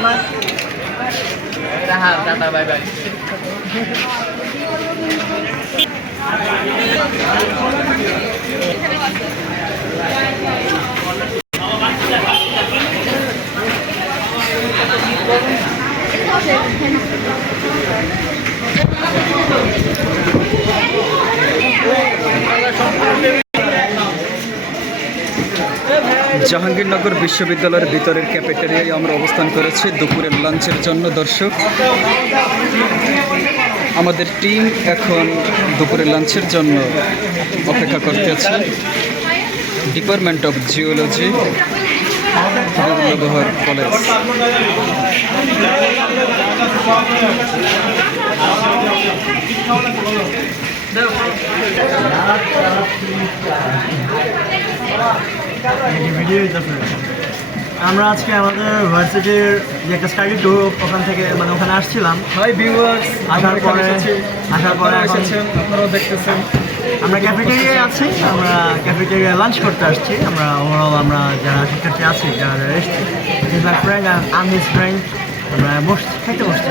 mas Rahal, tata bye bye. Thank you. Jahangirnagar বিশ্ববিদ্যালয়ের ভিতরের ক্যাফেটেরিয়ায় আমরা অবস্থান করেছি দুপুরের লাঞ্চের জন্য, দর্শক। আমাদের টিম এখন দুপুরের লাঞ্চের জন্য অপেক্ষা করতে আছে ডিপার্টমেন্ট অফ জিওলজি ব্যবহার কলেজ। আমরা আজকে আমাদের ভার্সিটির যে একটা স্টাডি ট্যুর ওখান থেকে মানে ওখানে আসছিলাম। হাই ভিউয়ার্স আসার পরে আসার পরে এসেছেন আপনারাও দেখতেছেন। আমরা ক্যাফেটেরিয়ায় আছি আমরা ক্যাফেটেরিয়ায় লাঞ্চ করতে আসছি। আমরা ওভারঅল আমরা যারা শিক্ষার্থী আছি যারা এসছি হিজ মাই ফ্রেন্ড আম হিজ ফ্রেন্ড আমরা বস খেতে বসছি।